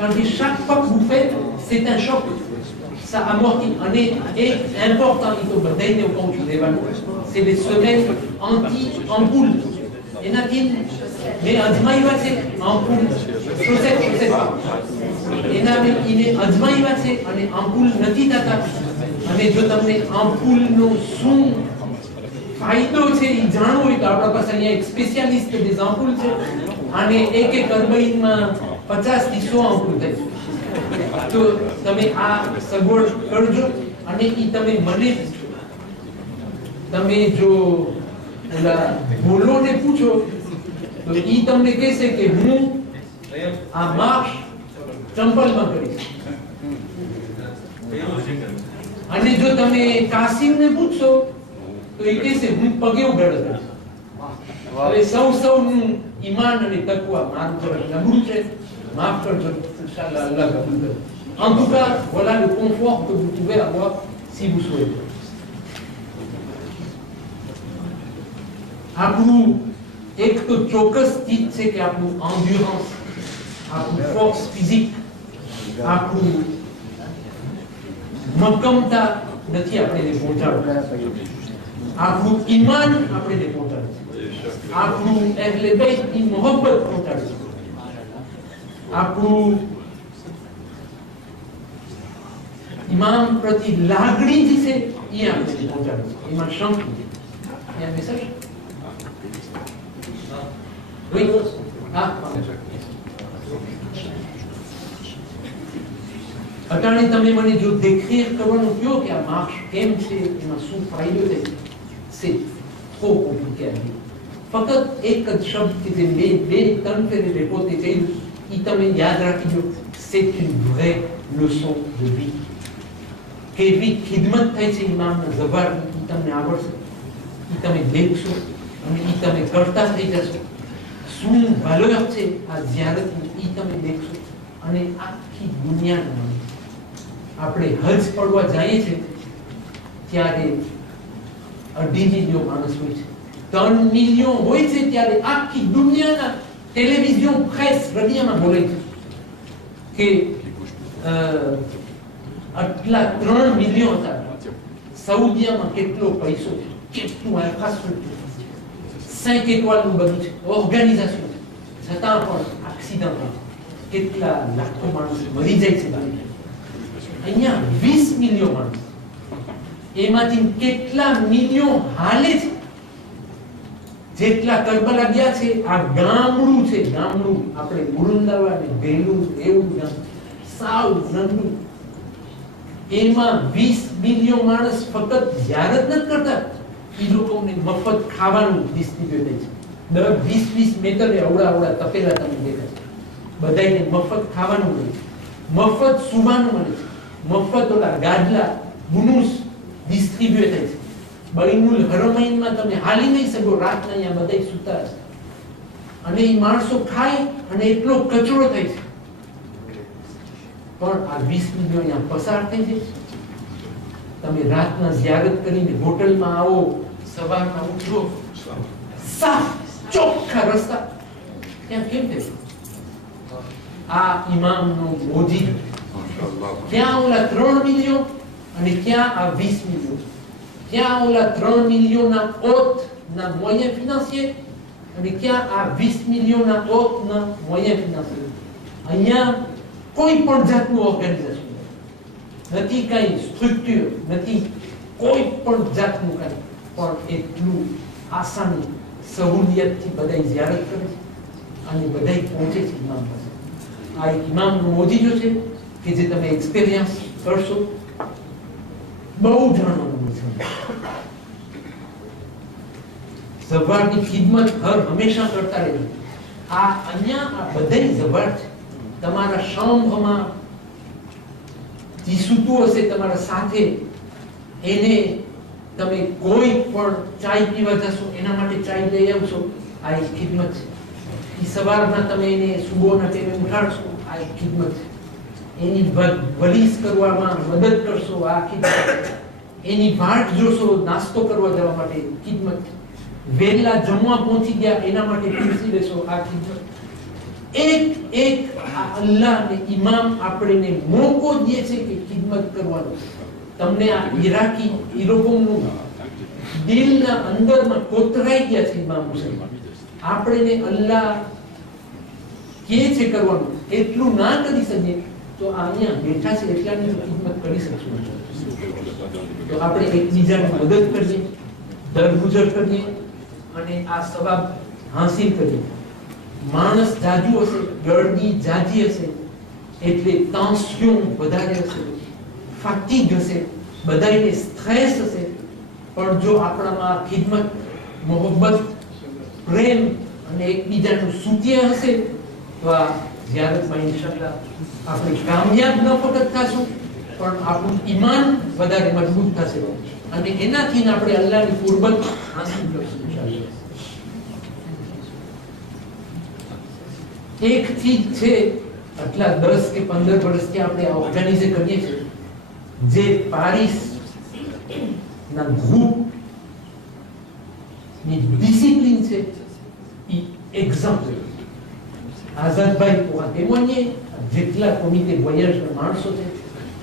Tandis que chaque pas que vous faites, c'est un choc. Ça amortit. Et important, il faut donner au compte des valeurs. C'est les semelles anti-ampoule. Et Natine, mais Admaïvase, ampoule, chaussette pas. Et Natine, il est Admaïvase, on est ampoule, Natitata. On est de t'amener ampoule, nos sons. फायदो છે ઈ જાણવું હોય તો આપણા પાસે અહીંયા એક specialist des ampoules છે અને એક ટર્બાઇનમાં 50 થી 100 ampoules થાય તો તમે આ સગવડ કરજો અને ઈ તમે મને તમે જો ઓલા બોલોને પૂછો તો ઈ તમને કહેશે કે હું આ માર્ચ ચંપલમાં કરીશ અને જો તમે કાસિમને પૂછશો तो एक से હું પગે ઉગાડે હવે સૌનું ઈમાન અને તકવા મારું પર નબળું છે માફ કરજો ઇન્શાલ્લાહ અલ્લાહ કબૂલ કરે en tout cas voilà le confort que vous pouvez avoir si vous souhaitez આપણું એક તો ચોક્કસ ચીજ છે કે આપણું endurance આપણું force physique આપણું મક્કમતા નથી આપણે પહોંચાડવું આપણું ઈમાન આપણે પહોંચાડે આપણું અહેલે બેતની મોહબ્બત પહોંચાડે આપણું ઈમામ પ્રતિ લાગણી જે છે એ આપણે પહોંચાડે એમાં શંક il y a un message oui ah અટાણે તમે મને જો décrire કરવાનું કહો કે આ માર્ચ કેમ છે એમાં શું ફાયદો થાય c'est trop compliqué à dire. ફક્ત એક જ શબ્દ કે જે બે ત્રણ ફેરે રેપોતે થયું એ તમે યાદ રાખજો c'est une vraie leçon de vie. કેવી ખિદમત થાય છે ઇમામના ઝબારની એ તમને આવડશે એ તમે દેખશો અને એ તમે કરતા થઈ જશો શું વેલ્યુ છે આ ઝિયારતની એ તમે દેખશો અને આખી દુનિયાના આપણે હજ પડવા જઈએ છીએ ત્યારે 2.5 મિલિયન માણસ હોય છે 3 મિલિયન હોય છે ત્યારે આખી દુનિયાના ટેલિવિઝન પ્રેસ રડિયામાં બોલે છે કે આટલા 3 મિલિયન હતા સાઉદીયામાં કેટલો પૈસો છે કેટલું ઇન્ફ્રાસ્ટ્રક્ચર 5 étoiles બધું છે ઓર્ગેનાઇઝેશન છતાં પણ એક્સિડન્ટ કેટલા લાખો માણસ મરી જાય છે અહીંયા 20 મિલિયન માણસ એમાંથી કેટલા મિલિયન હાલે છે જેટલા કરબલા ગયા છે આ ગામડું છે ગામડું આપણે ગુરુંદાવા ને ભેલું એવું ગામ સાવ નંદુ એમાં 20 મિલિયન માણસ ફક્ત ઝિયારત નથી કરતા એ લોકોને મફત ખાવાનું ડિસ્ટ્રીબ્યુટ થાય છે દર 20 મીટરે અવડા તપેલા તમે દેખાય બધાને મફત ખાવાનું મળે છે મફત સુવાનું મળે છે મફત ઓલા ગાદલા બુનુસ ડિસ્ટ્રીબ્યુટ થાય છે બૈનુલ હરમૈનમાં તમે હાલી નહીં શકો રાતના અહીંયા બધા સૂતા છે અને એ માણસો ખાય અને એટલો કચરો થાય છે પણ આ 20 મિલિયન અહીંયા પસાર થઈ જાય તમે રાતના ઝિયારત કરીને હોટલમાં આવો સવારના ઉઠો સાફ ચોખ્ખા રસ્તા ત્યાં કેમ થાય આ ઇમામનો મોજી ક્યાં ઓલા 3 મિલિયન અને ક્યાં આ 20 મિલિયન ક્યાં ઓલા 3 મિલિયનના ઓતના મોયન ફિનાન્સિયર અને ક્યાં આ 20 મિલિયનના ઓતના મોયન ફિનાન્સિયર અહીંયા કોઈ પણ જાતનું ઓર્ગેનાઇઝેશન નથી કઈ સ્ટ્રક્ચર નથી કોઈ પણ જાતનું કઈ પણ એટલું આસાની સહુલિયતથી બધાય ઝિયારત કરે છે અને બધાય પહોંચે છે ઇમામ પાસે આ ઇમામનો મોજીજો છે કે જે તમે એક્સપિરિયન્સ કરશો બહુ જાણવાનું મળશે ઝબારની ખિદમત હર હંમેશા કરતા રહેજો આ અહીંયા આ બધાય ઝબાર છે તમારા શંભમાં જે સૂતું હશે તમારા સાથે એને તમે કોઈ પણ ચાય પીવા જશો એના માટે ચાય લઈ આવશો આ એક ખિદમત છે એ સવારના તમે એને સુબહના ટાઈમે ઉઠાડશો આ એક ખિદમત છે એની વલીસ કરવામાં મદદ કરશો આ ખિદમત એની વાટ જોશો નાસ્તો કરવા જવા માટે ખિદમત વેલા જમવા પહોંચી ગયા એના માટે પીરસી દેશો આ ખિદમત એક અલ્લાહ ને ઇમામ આપણને મોકો દે છે કે ખિદમત કરવાનો. તમને આ ઈરાકી એ લોકોનું દિલના અંદરમાં કોતરાઈ ગયા છે ઇમામ હુસૈન. આપણે અલ્લાહ કે છે કરવાનું એટલું ના કરી શકીએ તો અહીંયા બેઠા છે એટલાની ખિદમત કરી શકશું. તો આપણે એકબીજાની મદદ કરીએ, દરગુજર કરીએ અને આ સવાબ હાંસિલ કરીએ. માણસ જાજુ હશે, ગળદી જાજી હશે એટલે ટેન્શન વધારે હશે, ફાટીગ હશે, બધાને સ્ટ્રેસ હશે. પણ જો આપણામાં ખિદમત, મોહબ્બત, પ્રેમ અને એકબીજાનું સુત્ય હશે તો આ ઝિયારતમાં ઇન્શાઅલ્લાહ આપણે કામયાબ ન ફક્ત થશું પણ આપણું ઈમાન વધારે મજબૂત થશે અને એનાથી આપણે અલ્લાહની કુરબત હાંસિલ કરશું ઇન્શાઅલ્લાહ. એક ચીજ છે આટલા 10 કે 15 વર્ષથી આપણે ઓર્ગેનાઇઝ કરીએ છીએ જે પારિસ ના ગ્રુપ ની ડિસિપ્લિન છે એ એક્ઝામ્પલ. આઝાદભાઈ pourra témoigner, જેટલા કોમિટે વોયાજના માણસો છે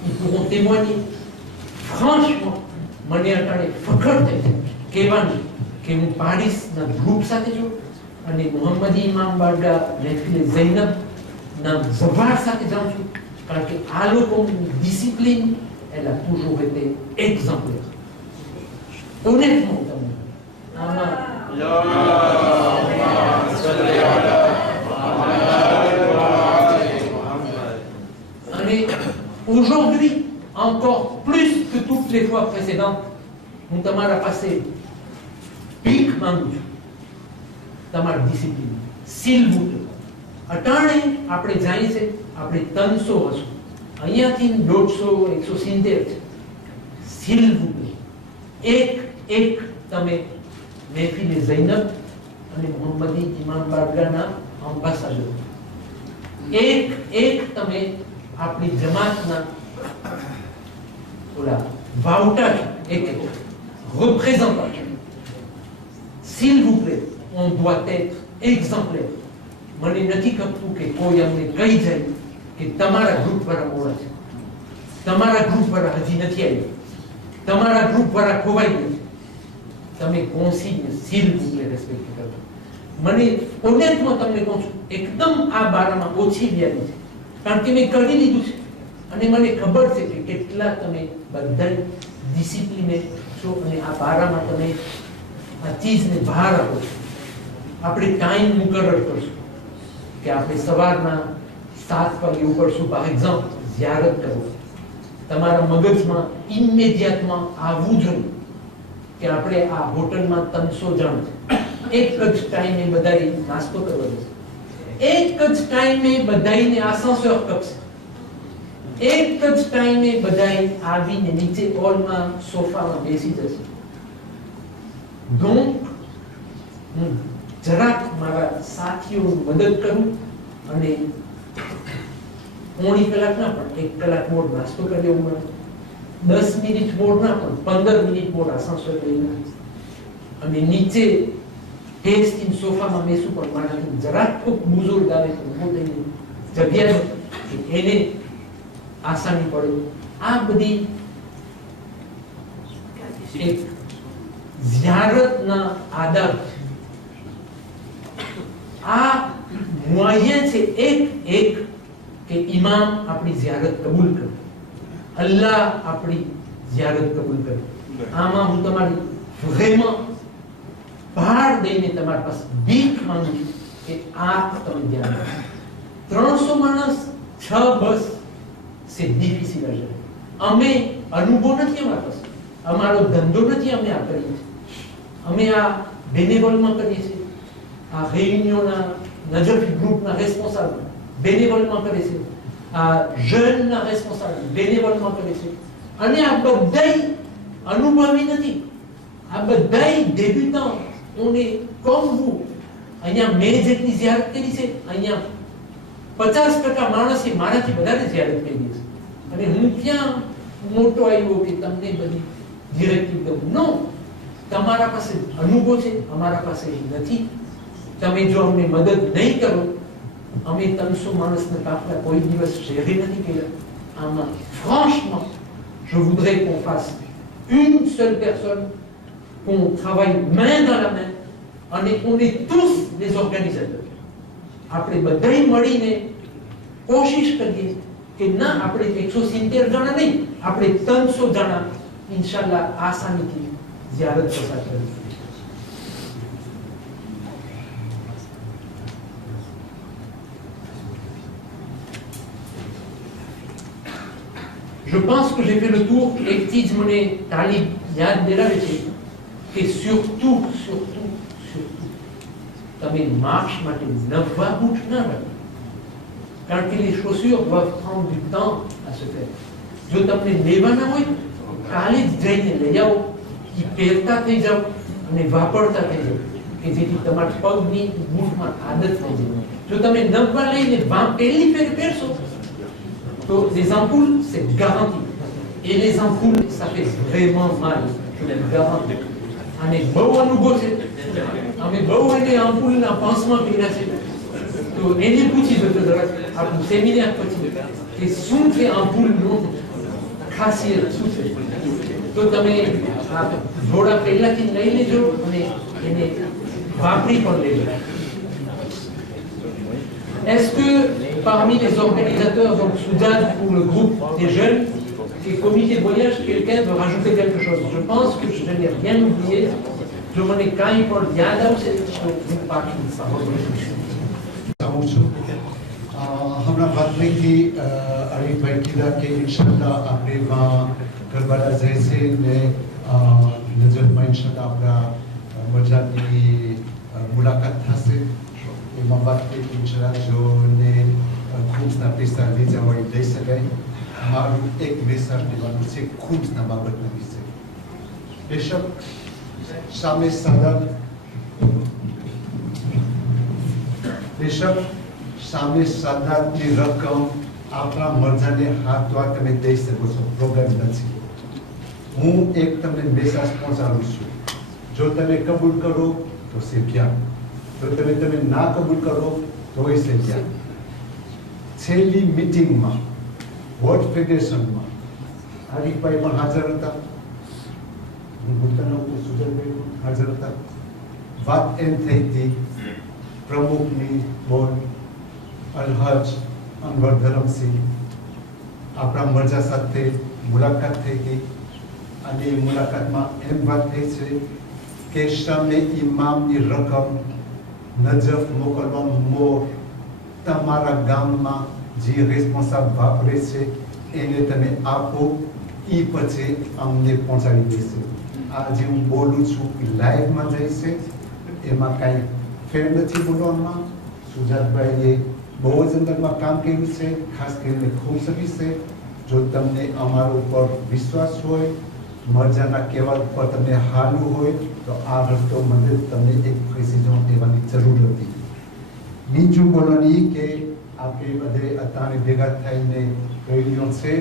એ pourront témoigner. ફ્રાન્ચમાં મને અટાણે ફખર થાય છે કહેવાનું કે હું પારિસના ગ્રુપ સાથે છું અને મોહમ્મદી ઇમામ બારગાહ મહેફિલ ઝૈનબ ના ઝભાર સાથે જાઉં છું કારણ કે આ લોકોની discipline elle a toujours été exemplaire. Honnêtement, aujourd'hui, encore plus que toutes les fois précédentes, nous avons passé pic mangu, તમારી ડિસિપ્લિન, s'il vous plaît. અટાણે આપણે જાણીએ છે આપણે 300 હશું, અહીંયાથી 150 170 છે. s'il vous plaît, એક તમે મહેફિલ ઝૈનબ અને મોહમ્મદી ઇમામ બારગાહના એમ્બેસેડર, એક તમે આપણી જમાતના ઓલા વાઉટા એક représentant. s'il vous plaît, on doit être exemplaire. મને નથી ખપતું કે કોઈ અમને કહી જાય કે તમારા ગ્રુપ વાળા મોડા છે, તમારા ગ્રુપ વાળા હજી નથી આવ્યા, તમારા ગ્રુપ વાળા ખોવાઈ ગયા છે. તમે કોન્સિગ્ને s'il vous plaît રેસ્પેક્ટ કરજો. મને ઓનેસ્ટમાં તમને કહું છું એકદમ આ બારામાં ઓછી વ્યારી છે કારણ કે મેં કરી લીધું છે અને મને ખબર છે કે કેટલા તમે બધા ડિસિપ્લિને છો અને આ બારામાં તમે આ ચીજને બહાર આપો છો. આપણે ટાઈમ મુકરર કરશું કે આપણે સવારના 7 વાગે ઉપડશું. બાય એક્ઝામ્પલ ઝિયારત કરો, તમારા મગજમાં ઇમિડિયેટમાં આવવું જોઈએ કે આપણે આ હોટલમાં 300 જણ છે, એક જ ટાઈમે બધાએ નાસ્તો કરવા જશે, એક જ ટાઈમે બધાને આસાસર કપશે, એક જ ટાઈમે બધાએ આવીને નીચે હોલમાં સોફામાં બેસી જશે. donc જરાક મારા સાથીઓની મદદ કરું અને પોણી કલાક ના પણ 1 કલાક મોડ નાસ્તો કરી લેવું મળે, 10 મિનિટ મોડ ના પણ 15 મિનિટ મોડ આસાસર લઈને અને નીચે ટેસ્ટિંગ સોફામાં બેસું પણ મારાથી જરાક ખૂબ બુઝુર્ગ આવે તો હું તેની જગ્યા એને આસાની પડે. આ બધી એક ઝિયારતના આદાબ છે. આ મુઆયન છે એક કે ઇમામ આપણી ઝિયારત કબૂલ કરે, અલ્લાહ આપણી ઝિયારત કબૂલ કરે. આમાં હું તમારી vraiment ભાર દઈને તમારી પાસે ભીખ માંગુ છું કે આ તમે ધ્યાન રાખો. 300 માણસ 6 બસ c'est difficile à gérer. અમે અનુભવ નથી અમારા પાસે, અમારો ધંધો નથી અમે આ કરીએ છીએ. અમે આ બેનેવલમાં કરીએ છીએ, આ રેયુનિયોના નજફી ગ્રુપના રેસ્પોન્સાબલ બેનેવલમાં કરે છે, આ જનના રેસ્પોન્સાબલ બેનેવલમાં કરે છે અને આ બધાય અનુભવી નથી, આ બધાય ડેબ્યુટન્ટ. on est comme vous. અહીંયા મેં જેટલી ઝિયારત કરી છે અહીંયા 50% માણસે મારાથી વધારે ઝિયારત કરી છે અને હું ક્યાં મોટો આવ્યો કે તમને બધી ડિરેક્ટિવ દઉં. નો, તમારા પાસે અનુભવ છે, અમારા પાસે નથી. તમે જો અમને મદદ નહીં કરો અમે 300 માણસને કાપલા કોઈ દિવસ શેરે નથી કર્યા. આમાં franchement, je voudrais qu'on fasse une seule personne, qu'on travaille main dans la main, on est tous les organisateurs. આપણે બધાય મળીને કોશિશ કરીએ કે ના આપણે 170 જણા નહીં, આપણે 300 જણા ઇન્શાલ્લાહ આસાનીથી ઝિયારત પસાર કરીશું. Je pense que j'ai fait le tour. એક ચીજ મને તાલીમ યાદ દેરાવે છે કે surtout તમે marche માટે નવા બૂટ ના રાખો, કારણ que les chaussures doivent prendre du temps à se faire. જો તમને લેવાના હોય કાલે જ જઈને લઈ આવો, એ પહેરતા થઈ જાઓ અને વાપરતા થઈ જાઓ કે જેથી તમારા પગની બૂટમાં આદત થઈ જાય. જો તમે નવા લઈને પહેલી ફેર પહેરશો तो les ampoules, c'est garanti. Et les ampoules, ça fait vraiment mal. Je l'aime garanti. On est beau à nous bosser. On est beau à les ampoules, un pansement qui est là. Donc, les petits de droite, à vous séminaire petit. Et sont les ampoules, non, cassées, toutes. Donc, on est, voilà, et là, qui n'a les jours, on est appris pour les jours. Est-ce que parmi les organisateurs, donc Soudan pour le groupe des jeunes et comité de voyage, quelqu'un veut rajouter quelque chose? Je pense que je n'ai rien oublié. Je m'en ai quand même pour le dialogue, c'est une partie de ça. हमरा बात नहीं थी अरिफ भाई की कि इंशाल्लाह आपने वहाँ करबला जैसे ने नजर में इंशाल्लाह आपका मजाकी मुलाकात था से એમાં વાત કરી ઇન્શાલ્લાહ જોને ખૂબ ના પૈસા લઈ જવા લઈ શકાય. મારું એક મેસેજ દેવાનું છે ખૂબના બાબતના વિશે. બેશક સામે સાદાતની રકમ આપણા મરજાને હાથ દ્વારા તમે દઈ શકો છો, પ્રોબ્લેમ નથી. હું એક તમને મેસેજ પહોંચાડું છું. જો તમે કબૂલ કરો તો c'est bien. તો તમે ના કબૂલ કરો તો એ છે ત્યાં. છેલ્લી મીટિંગમાં વર્લ્ડ ફેડરેશનમાં હરીફભાઈ પણ હાજર હતા, હું ભૂલતા નહોતો, સુજલભાઈ પણ હાજર હતા. વાત એમ થઈ હતી પ્રમુખની બોર્ડ અલહજ અનવર ધરમસિંહ આપણા મરજા સાથે મુલાકાત થઈ હતી અને એ મુલાકાતમાં એમ વાત થઈ છે કે શામે ઇમામની રકમ નજફ મોકલવામાં મોર તમારા ગામમાં જે રેસ્પોન્સાબલ વાપરે છે એને તમે આપો, એ પછી અમને પહોંચાડી દેશે. આ જે હું બોલું છું એ લાઈવમાં જાય છે, એમાં કાંઈ ફેર નથી બોલવામાં. સુજાતભાઈએ બહુ જ અંદરમાં કામ કર્યું છે, ખાસ કરીને ખૂબ સર્વિસ છે. જો તમને અમારા ઉપર વિશ્વાસ હોય, મરજાના કહેવા ઉપર તમને હાલવું હોય તો આ રસ્તો મને તમને એક પ્રેસિડન્ટ દેવાની જરૂર હતી. બીજું બોલવાની કે આપણે બધે અત્યારે ભેગા થઈને રેડિયો છે,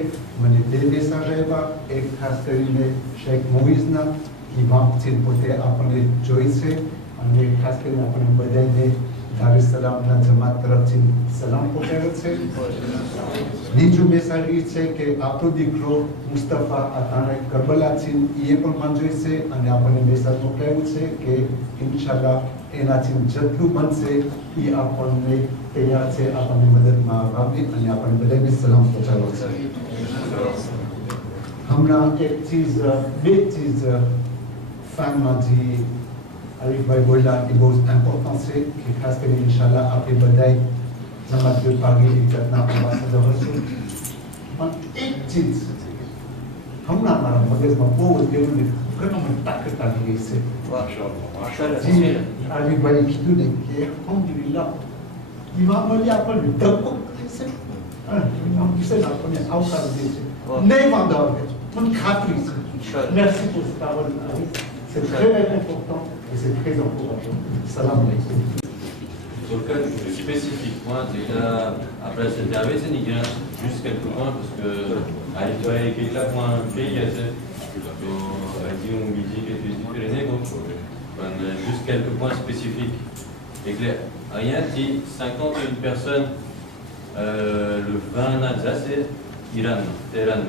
મને બે દેશા રહેવા, એક ખાસ કરીને શેખ મોઇઝના એ વાપચીન પોતે આપણને જોઈ છે અને ખાસ કરીને આપણે બધાને દારુસલામના જમાત તરફથી સલામ પહોંચાડ્યો છે. બીજું મેસેજ એ છે કે આપણો દીકરો મુસ્તફા અત્યારે કરબલાથી એ પણ મંજૂર છે અને આપણને મેસેજ મોકલાવ્યું છે કે ઇન્શાલ્લાહ એનાથી જેટલું બનશે એ આપણને તૈયાર છે આપણને મદદમાં આવવાની અને આપણને બધાને સલામ પહોંચાડવો છે. હમણાં એક ચીજ બે ચીજ ફાનમાં જે હરીફભાઈ બોલ્યા એ બહુ ઇમ્પોર્ટન્ટ છે કે ખાસ કરીને ઇન્શાલ્લાહ આપણે બધાય જમાત વિભાગની ઘટના ambassador હશું. પણ એક ચીજ હમણાં મારા મગજમાં બહુ જ એવું ને ઘણો મને તાકાત આવી ગઈ છે. હરીફભાઈએ કીધું ને કે અલ્હમ્દુલિલ્લાહ ઇમામ અલી આપણને ધક્કો થાય છે, ઇમામ હુસૈન આપણને આવકાર દે છે, નહીં વાંધો આવે, મને ખાતરી છે. Merci pour cette parole. C'est très important et c'est très encourageant. Salam alaikum. Sur le cas spécifique, moi, déjà, après cette intervention, il y a juste quelques points parce que avec quelques points pays, on dit que tu es juste quelques points spécifiques. Et que il y a 51 personnes le 20 Alsace et Iran, Téhéran.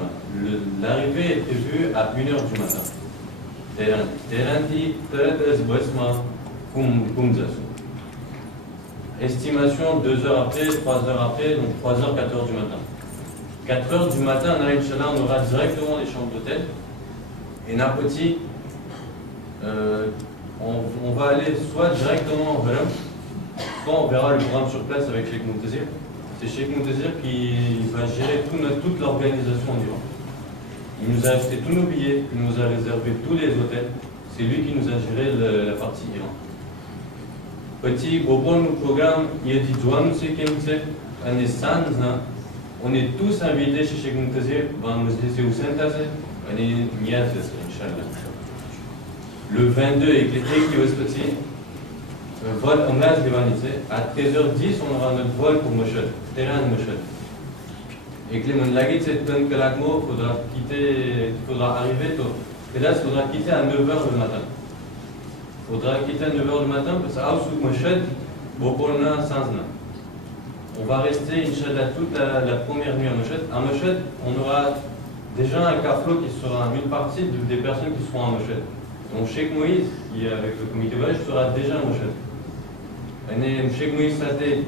L'arrivée est prévue à 1h du matin. Téhéran dit estimation 2 heures après, 3 heures après, donc 3 heures, 4 heures du matin. 4 heures du matin, Inch'Allah, on aura directement les chambres d'hôtel. Et Napoti, on va aller soit directement au Haram, soit on verra le programme sur place avec Cheikh Montazir. C'est Cheikh Montazir qui va gérer toute l'organisation en Iran. Il nous a acheté tous nos billets, il nous a réservé tous les hôtels. C'est lui qui nous a géré la partie Iran. Petit, au bon programme, il y a dit Douane, on est tous invités chez Cheikh Montazir, le 22 et vol en gaz à 13h10, on aura notre vol pour Moshad, terrain de Moshad. Et que les Lagit, c'est un Kalakmo, il faudra arriver tôt. Et là, il faudra quitter à 9h le matin. Il faudra quitter à 9h le matin parce que Moshad, Bokolna, Sanzna. On va rester, Inch'Allah, toute la première nuit à Moshad. À Moshad, on aura déjà un carflow qui sera une partie des personnes qui seront à Moshad. Donc Cheikh Moïse, qui est avec le comité voyage, sera déjà à Moshad. Cheikh Moïse, ça a été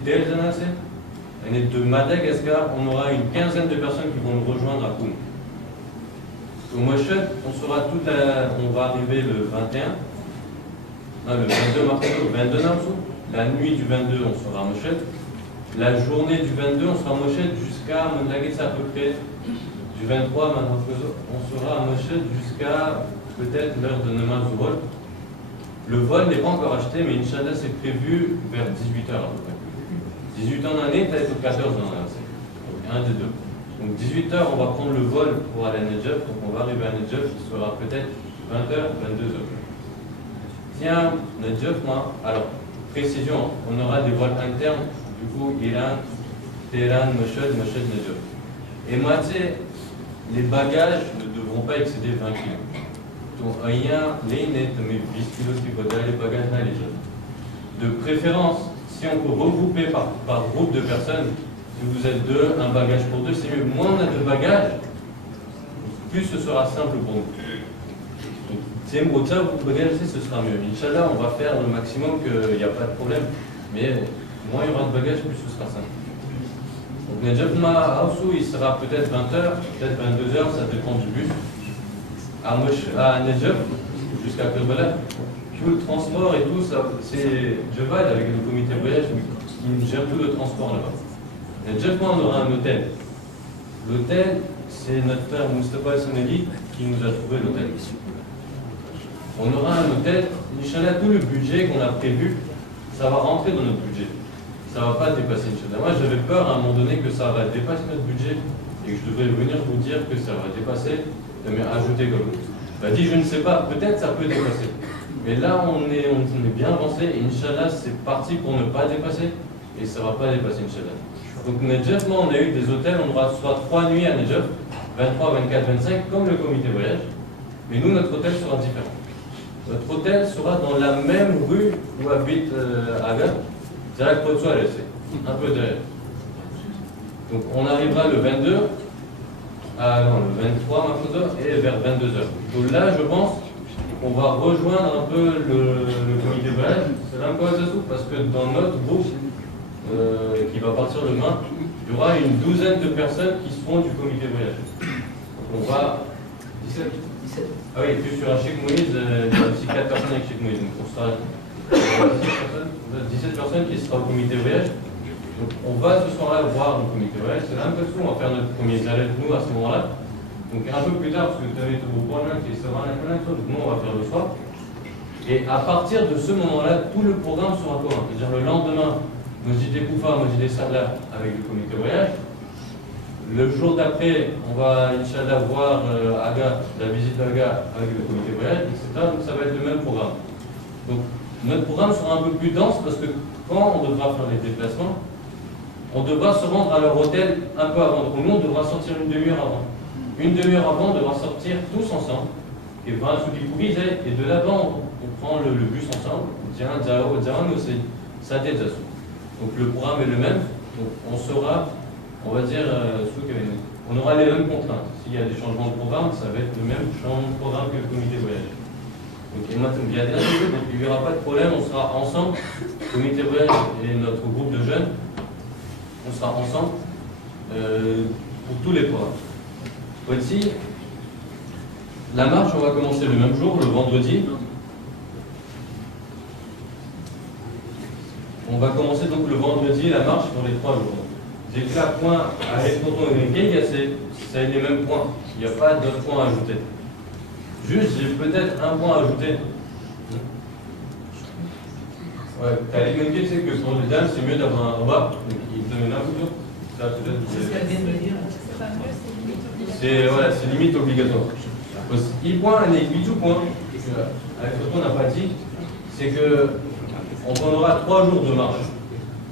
de Madagascar, on aura une quinzaine de personnes qui vont nous rejoindre à Koum. Au Moshad, on va arriver le 21, le 22 mars, le 22 mars, la nuit du 22, on sera à Moshad. La journée du 22, on sera à Moshad jusqu'à Mondlaguetz à peu près. Du 23, on sera à Moshad jusqu'à peut-être l'heure de Namaz au vol. Le vol n'est pas encore acheté, mais Inch'Allah, c'est prévu vers 18h à peu près. 18h en année, peut-être 14h en année. Donc un des deux. Donc 18h, on va prendre le vol pour aller à Nedjef. Donc on va arriver à Nedjef, qui sera peut-être 20h, 22h. Tiens, Nedjef, moi, alors, précision, on aura des vols internes. Du coup, Iran, Téhéran, Moshad, Nedjef. Et moi, tu sais, les bagages ne devront pas excéder 20 kg. Donc, il y a les 20 kg qui vont les bagages dans les jeunes. De préférence, si on peut regrouper par groupe de personnes, si vous êtes deux, un bagage pour deux, c'est mieux. Moins on a de bagages, plus ce sera simple pour nous. Donc, si vous bagage, ce sera mieux. Inch'Allah, on va faire le maximum qu'il n'y a pas de problème. Mais moins il y aura de bagages, plus ce sera simple. Donc, Nedjef Ma'aoussou, il sera peut-être 20h, peut-être 22h, ça dépend du bus. À Nedjef, jusqu'à Kerbala, tout le transport et tout, c'est Javad avec le comité voyage qui gère tout le transport là-bas. Nedjef, on aura un hôtel. L'hôtel, c'est notre frère Moustapha Soneli qui nous a trouvé l'hôtel. On aura un hôtel, Inch'Allah, tout le budget qu'on a prévu, ça va rentrer dans notre budget. Ça ne va pas dépasser, Inch'Allah. Moi, j'avais peur à un moment donné que ça va dépasser notre budget et que je devrais venir vous dire que ça va dépasser. Mais ajouter comme il a dit, je ne sais pas, peut-être ça peut dépasser. Mais là, on est bien avancé et Inch'Allah, c'est parti pour ne pas dépasser et ça ne va pas dépasser, Inch'Allah. Donc, Nedjef, moi, on a eu des hôtels, on aura soit 3 nuits à Nedjef, 23, 24, 25, comme le comité voyage. Mais nous, notre hôtel sera différent. Notre hôtel sera dans la même rue où habite Aga, Zarak Potsoa, c'est un peu derrière. Donc, on arrivera le 22. Le 23 et vers 22h. Donc là, je pense qu'on va rejoindre un peu le comité voyage. C'est là quoi ça s'ouvre parce que dans notre groupe qui va partir demain, il y aura une douzaine de personnes qui seront du comité voyage. Donc on va 17. Ah oui, et puis sur un Cheikh Moïse, il y a aussi 4 personnes avec Cheikh Moïse. Donc on sera 17 personnes qui seront au comité voyage. Donc, on va ce soir-là voir le comité voyage. C'est un peu fou, on va faire notre premier arrêt nous à ce moment-là. Donc un peu plus tard, parce que tu avais tout au point là, qui sera un peu, donc nous on va faire le soir. Et à partir de ce moment-là, tout le programme sera commun. C'est-à-dire le lendemain, Mojid Koufa, Mojid Sarla avec le comité voyage. Le jour d'après, on va, Inch'Allah, voir Aga, la visite d'Aga avec le comité voyage, etc. Donc ça va être le même programme. Donc notre programme sera un peu plus dense parce que quand on devra faire les déplacements, on devra se rendre à leur hôtel un peu avant. Donc nous, on devra sortir une demi-heure avant. Une demi-heure avant, on devra sortir tous ensemble. Et de là-bas, on prend le bus ensemble. Donc le programme est le même. Donc on saura, on va dire, on aura les mêmes contraintes. S'il y a des changements de programme, ça va être le même changement de programme que le comité voyage. Donc il n'y aura pas de problème, on sera ensemble, le comité voyage et notre groupe de jeunes, on sera ensemble pour tous les programmes. Voici, la marche, on va commencer le même jour, le vendredi. On va commencer donc le vendredi la marche pour les 3 jours. J'ai fait un point à Esponton et Grinkel, c'est les mêmes points. Il n'y a pas d'autres points à ajouter. Juste, j'ai peut-être un point à ajouter. Ouais, Khalid Grinkel sait que pour les dames, c'est mieux d'avoir un repas. Donc, il te donne un couteau. Ça, peut-être. C'est ce qu'elle vient de me dire. C'est limite obligatoire. Il point, un aiguille point, avec ce qu'on n'a pas dit, c'est que on aura 3 jours de marche.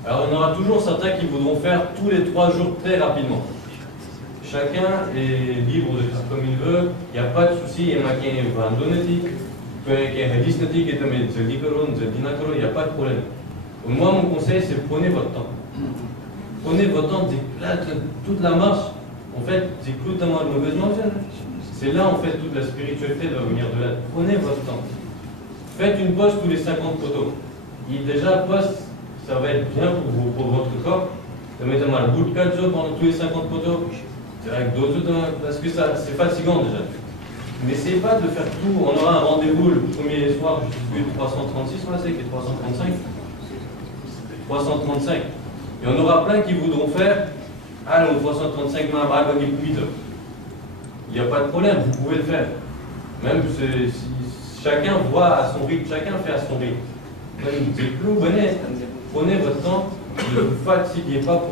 Alors on aura toujours certains qui voudront faire tous les 3 jours très rapidement. Chacun est libre de faire comme il veut, il n'y a pas de souci, il y a qui est vandonetique, qui est hadisnetique, et il n'y a pas de problème. Moi mon conseil c'est prenez votre temps. Prenez votre temps, toute la marche, en fait, c'est totalement de mauvaise mauvaise. C'est là en fait toute la spiritualité doit venir de là. Prenez votre temps. Faites une pause tous les 50 photos. Déjà, pause, ça va être bien pour votre corps. Ça va mettre mal bout de 4 jours pendant tous les 50 photos. Avec d'autres, parce que c'est fatigant déjà. N'essayez pas de faire tout. On aura un rendez-vous le premier soir, je ne sais plus, 336, c'est qui est 335. 335. Et on aura plein qui voudront faire, allons, 335 mains, il n'y a pas de problème, vous pouvez le faire. Même si chacun voit à son rythme, chacun fait à son rythme. Prenez votre temps, ne vous fatiguez pas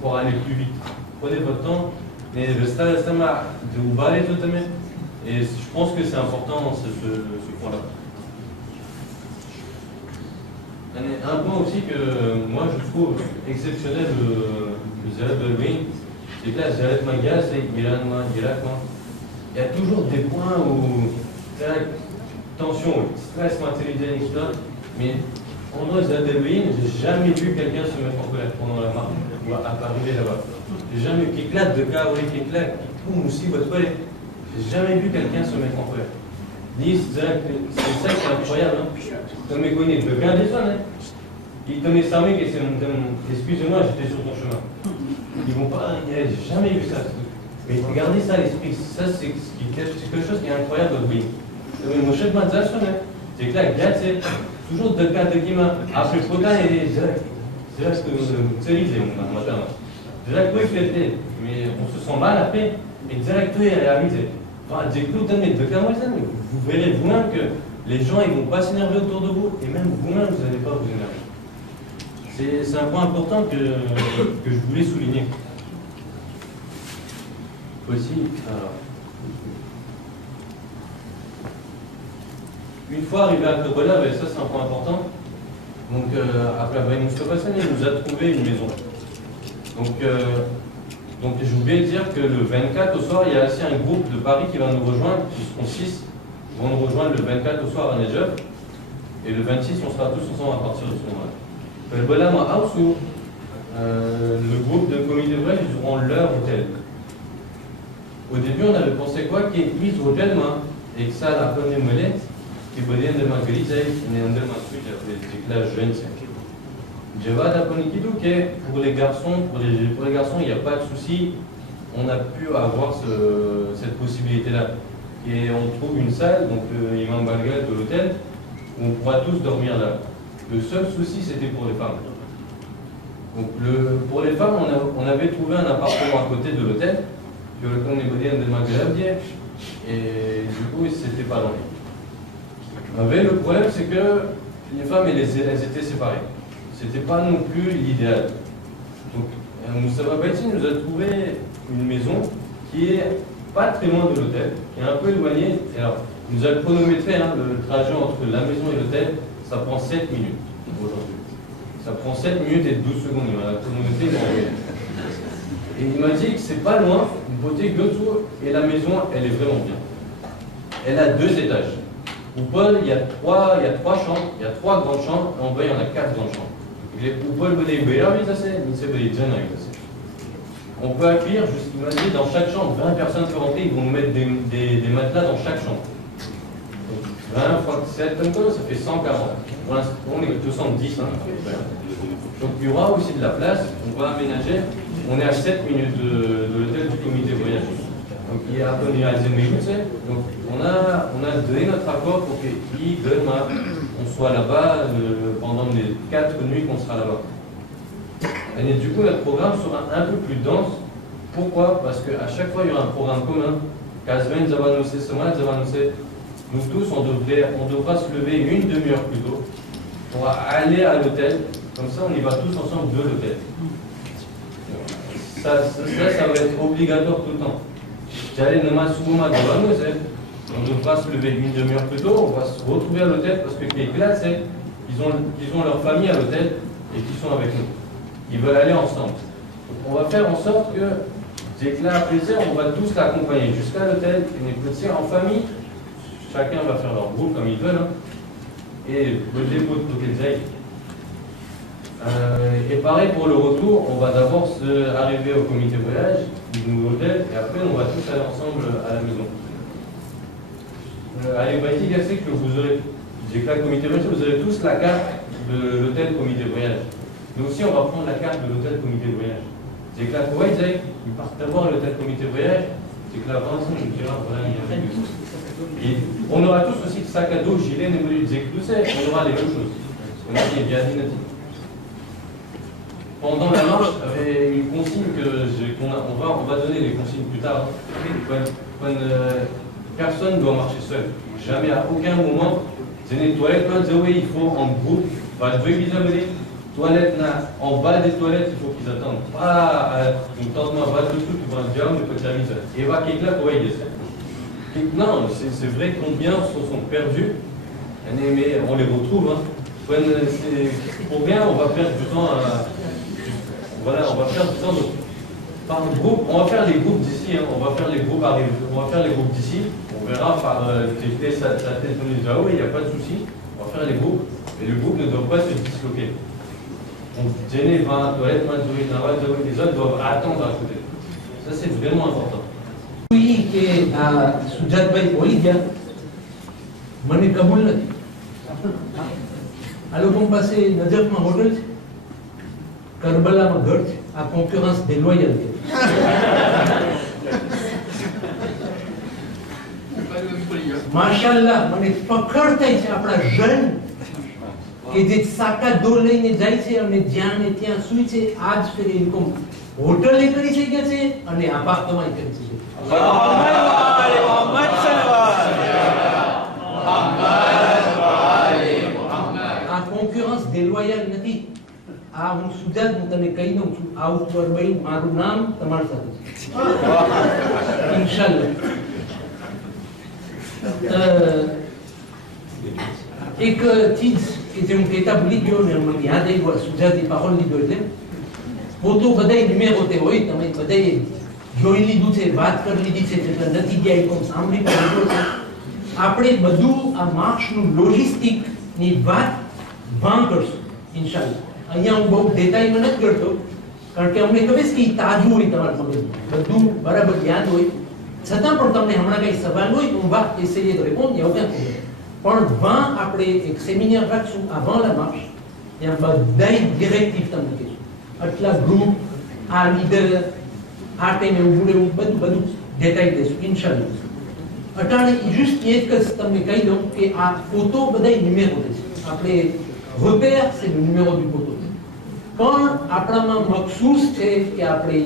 pour aller plus vite. Prenez votre temps, mais le stade de vous balayer totalement. Et je pense que c'est important ce point-là. Un point aussi que moi je trouve exceptionnel le Zéret de Halloween, c'est que là, Zéret Magia, c'est Iran, Irak, il y a toujours des points où tension, stress matériel, etc. Mais pendant les Halloween, j'ai jamais vu quelqu'un se mettre en colère pendant la marche ou arriver là-bas. J'ai jamais vu qui éclate de cas, qui éclate, aussi votre colère. J'ai jamais vu quelqu'un se mettre en colère. C'est ça qui est incroyable. Comme mes connais, le gars des zones, ils t'ont estimé que c'est excusez-moi, j'étais sur ton chemin. Ils vont pas, j'ai jamais vu ça. Mais regardez ça, l'esprit, ça c'est quelque chose qui est incroyable au pays. Mais mon chef m'a dit ça, c'est que là, c'est toujours de cas de guillemets. Après, le potin, il est direct. C'est là ce que c'est l'idée, mon matin. Direct, oui, mais on se sent mal après, et direct, oui, elle est amusée. Enfin, vous verrez vous-même que les gens ils ne vont pas s'énerver autour de vous, et même vous-même, vous n'allez pas vous énerver. C'est un point important que je voulais souligner. Aussi, alors, une fois arrivé à Kobola, ça c'est un point important. Donc, après Abraham Mustafa, il nous a trouvé une maison. Donc je voulais dire que le 24 au soir, il y a aussi un groupe de Paris qui va nous rejoindre, qui seront 6, ils vont nous rejoindre le 24 au soir à Nedjef, et le 26, on sera tous ensemble à partir de ce moment-là. Le groupe de comité de vrai, ils auront leur hôtel. Au début, on avait pensé quoi qu'ils mis hôtel, et que ça, la première mêlée, qui venait de Marguerite, qui est un de ma suite, c'est la jeune. Je vais dire que pour les garçons, il n'y a pas de souci. On a pu avoir cette possibilité-là. Et on trouve une salle, donc l'imam Balgal de l'hôtel, où on pourra tous dormir là. Le seul souci, c'était pour les femmes. Donc pour les femmes, on avait trouvé un appartement à côté de l'hôtel, que le Conébodien de Maghreb, et du coup, c'était pas loin. Mais le problème, c'est que les femmes, elles étaient séparées. C'était pas non plus l'idéal. Donc, Moustapha Baiti nous a trouvé une maison qui est pas très loin de l'hôtel, qui est un peu éloignée. Alors, il nous a chronométré le trajet entre la maison et l'hôtel, ça prend 7 minutes aujourd'hui. Ça prend 7 minutes et 12 secondes. Il m'a chronométré. Et il m'a dit que c'est pas loin, une beauté Goto, et la maison, elle est vraiment bien. Elle a 2 étages. Au Paul, il y a 3 chambres, il y a 3 grandes chambres, et en bas, il y en a 4 grandes chambres. On peut accueillir, imaginez, dans chaque chambre, 20 personnes peuvent rentrer, ils vont nous mettre des matelas dans chaque chambre. Donc 20 fois 7 comme ça fait 140. Pour l'instant, on est 210. Hein, donc il y aura aussi de la place, on va aménager. On est à 7 minutes de l'hôtel du comité voyage. Donc il y a donc on a donné notre accord pour qu'il demain on soit là-bas pendant les 4 nuits qu'on sera là-bas. Et du coup notre programme sera un peu plus dense. Pourquoi? Parce qu'à chaque fois il y aura un programme commun. Casven, Zavanose, Somal, Zavanose. Nous tous on devra se lever une demi-heure plus tôt pour aller à l'hôtel. Comme ça on y va tous ensemble de l'hôtel. Ça va être obligatoire tout le temps. On devra se lever une demi-heure plus tôt, on va se retrouver à l'hôtel parce que les classes, ils ont leur famille à l'hôtel et qui sont avec nous. Ils veulent aller ensemble. Donc on va faire en sorte que, dès que là, on va tous l'accompagner jusqu'à l'hôtel, et les petits en famille, chacun va faire leur groupe comme ils veulent, hein, et le dépôt de côté et pareil pour le retour, on va d'abord arriver au comité voyage, du nouveau hôtel, et après on va tous aller ensemble à la maison. Allez, bah, il c'est que vous aurez, j'ai que le comité voyage, vous aurez tous la carte de l'hôtel comité voyage. Nous aussi, on va prendre la carte de l'hôtel comité voyage. J'ai que la Koweït, ils partent d'abord à l'hôtel comité voyage, c'est que la France, on dira, voilà, il y a et on aura tous aussi le sac à dos, gilet, on aura les mêmes choses. On a qui est bien dit. Pendant la marche, avait une consigne on va donner les consignes plus tard. Personne ne doit marcher seul. Jamais, à aucun moment, les toilettes, il faut en groupe. Toilettes, en bas des toilettes, il faut qu'ils attendent. Pas une tente en bas de tout, tu vas dire, mais peut-être et va qu'il là, non, c'est vrai combien sont perdus, mais on les retrouve. Hein. Pour rien, on va perdre du temps voilà, on va faire du temps par groupe. On va faire les groupes d'ici. Hein. On va faire les groupes d'ici. On verra par sa tête il n'y a pas de souci. On va faire les groupes. Et le groupe ne doit pas se disloquer. Donc, Jenny va à la toilette, les autres doivent attendre à côté. Ça, c'est vraiment important. Oui, que Sujat Bhai બોલી ગયા મને કબૂલ નથી. આ લોકો પાસે નજફમાં હોટલ છે, કરબલામાં ઘર છે. આ કોન્ક્યુરન્સ déloyale છે. માશાઅલ્લાહ મને ફખર થાય છે આપણા જન કે જે સાકા દો લઈને જાય છે અને જ્યાં ને ત્યાં સુઈ છે. આજ ફેર એ લોકો હોટલે કરી શક્યા છે અને આપાતમાં કરી છે. આ કોન્ક્યુરન્સ déloyale નથી. આ હું સુજાત હું તને કહી દઉં છું. આ ઉપર ભાઈ મારું નામ તમારી સાથે છે ઇન્શાલ્લાહ. એક ચીજ કે જે હું કહેતા ભૂલી ગયો ને મને યાદ આવ્યું સુજાતી પાહોલ લીધો એટલે પોતો બધાય નિમેરોતે હોય. તમે બધાય જોઈ લીધું છે, વાત કરી લીધી છે, એટલે નથી ગયા એ પણ સાંભળી પણ લીધો છે. આપણે બધું આ માર્ક્સનું લોજિસ્ટિકની વાત ભાં કરશું ઇન્શાલ્લાહ. અહીંયા હું બહુ ડેટાઈમાં નથી કરતો કારણ કે અમને ખબર છે કે તાજું હોય તમારા મગજમાં, બધું બરાબર યાદ હોય. છતાં પણ તમને હમણાં કઈ સવાલ હોય તો હું વાત એસેઈએ તો રેપોન્ડ યા aucun problème. પણ ભાં આપણે એક સેમિનાર રાખશું avant la marche. ત્યાં બધાય ડિરેક્ટિવ તમને કહીશું. આટલા ગ્રુપ, આ લીડર, આ ટાઈમે ઊભું રહેવું, બધું દેખાઈ દેશું ઇન્શાલ્લાહ. અટાણે juste એક જ તમને કહી દઉં કે આ ફોટો બધાય નિમેરો છે. આપણે repère c'est le numéro du photo. પણ આપણામાં મખસૂસ છે કે આપણે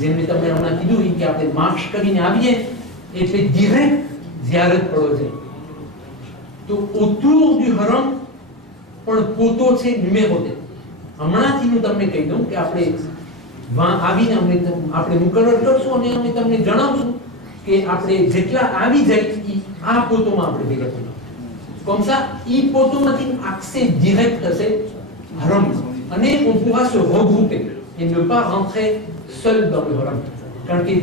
જેમ મેં તમને હમણાં કીધું કે આપણે માર્ચ કરીને આવીએ એટલે ડિરેક્ટ ઝિયારત પડો છે. તો autour du haram પણ ફોટો છે નિમેરો છે. હમણાંથી હું તમને કહી દઉં કે આપણે આવીને આપણે મુકરર કરશું અને અમે તમને જણાવશું કે આપણે જેટલા આવી જાય આ ફોટોમાં આપણે ભેગા થઈએ. comme ça ઈ ફોટોમાંથી accès direct થશે haram અને on pourra se regrouper et ne pas rentrer seul dans le haram. કારણ કે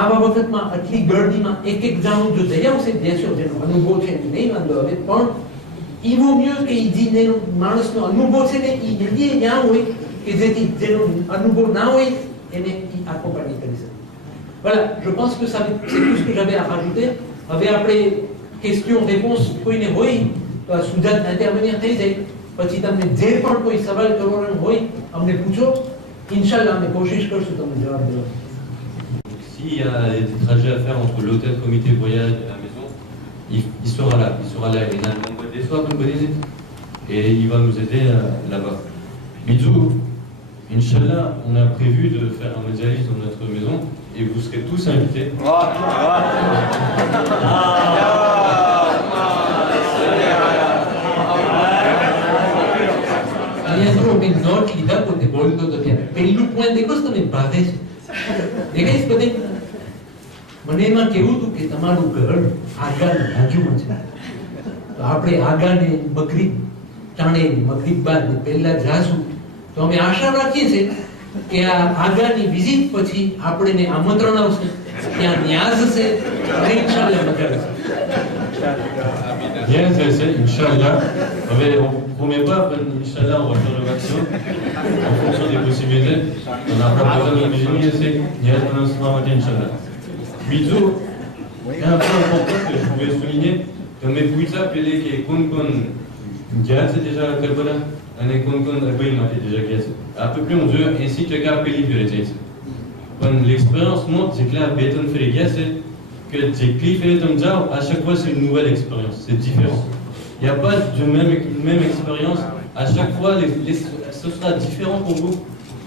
આવા વખતમાં આટલી ગર્દીમાં એક જાણું જો જઈ આવશે bien sûr જેનો અનુભવ છે નહીં વાંધો હવે પણ il vaut mieux qu'il dise Manusno, à nouveau, c'est il dit Yahweh, et dit à nouveau Naoui, et il accompagne ça. Voilà, je pense que c'est tout ce que j'avais à rajouter. Avait appelé question-réponse, pour une oui, soudain intervenir, petit amener dépend pour ça va le oui, amener Poucho, Inch'Allah, mais cocher, je peux se jawab. S'il y a des trajets à faire entre l'hôtel, comité voyage et la maison, il sera là. Il a des soirs comme et il va nous aider là-bas. Bidou, Inch'Allah, on a prévu de faire un médialiste dans notre maison et vous serez tous invités. Aliás, ben norte que dá por ter bolo todo dia. Pelo point de costa me parece. Depois podem maneira que o que તમારું ઘર આગળ બાજુમાં છે. તો આપણે આગળને બકરી ટાણે બકરી બાદ પહેલા જાશું. તો અમે આશા રાખીએ છીએ કે આ આગળની વિઝિટ પછી આપણને આમંત્રણ આવશે. ત્યાં ન્યાઝ છે અને ઇન્શાલ્લાહ મજા આવશે. Bien intéressé, Inch'Allah. On ne promet pas, Inch'Allah, on va faire le vaccin en fonction des possibilités. On n'a pas besoin de l'ingénierie, c'est il y a un instrument à Inch'Allah. Bisous. Il y a un point important que je voulais souligner. Dans mes pouilles-là, qui est Konkon Gaz, c'est déjà la Carbona. Un Konkon Agoïm, c'est déjà Gaz. Un peu plus on veut, ainsi que Carpelli, que les Quand l'expérience montre, c'est que là, Béton fait les gaz, c'est que j'ai cliffé comme ça, à chaque fois c'est une nouvelle expérience, c'est différent. Il n'y a pas de même expérience, à chaque fois ce sera différent pour vous.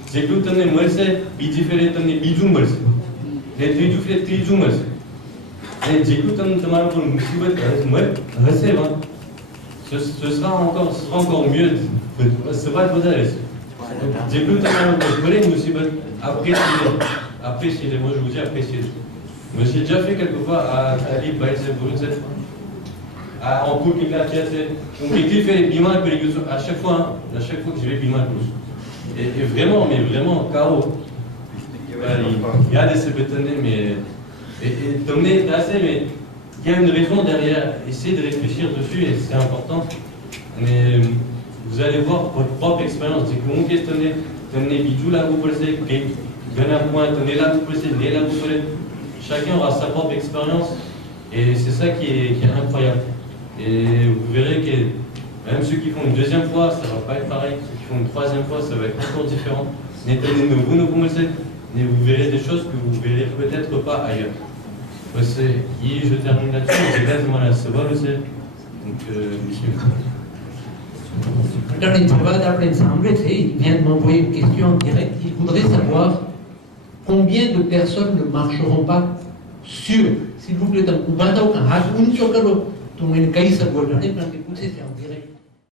C'est que vous tenez moi c'est, bidiféré tenez bidou moi c'est. Les bidou fait tridou moi c'est. Et j'ai que tenez tomar pour une musique moi c'est bon. Ce sera encore mieux, ce va être modèle. J'ai que tomar pour une musique appréciez-les, moi je vous dis appréciez-les. Mais j'ai déjà fait quelquefois à Lille, en cours qui on fait Bimal à chaque fois que je vais Bimal. Et vraiment, mais vraiment, KO. Il y a des CBTN, mais. Et donner assez, mais il y a une raison derrière. Essayez de réfléchir dessus et c'est important. Mais vous allez voir votre propre expérience. C'est que mon questionnaire, tenez bidou là, vous pouvez donner un point, tenez là, vous pouvez, là, vous pouvez. Chacun aura sa propre expérience et c'est ça qui est incroyable. Et vous verrez que même ceux qui font une deuxième fois, ça ne va pas être pareil. Ceux qui font une troisième fois, ça va être encore différent. Mais vous verrez des choses que vous ne verrez peut-être pas ailleurs. Je termine là-dessus, c'est quasiment la seconde aussi. Donc, il vient de m'envoyer une question en direct. Il voudrait savoir combien de personnes ne marcheront pas sur, s'il vous plaît, un coup, un chocolat, tout le monde, c'est en direct.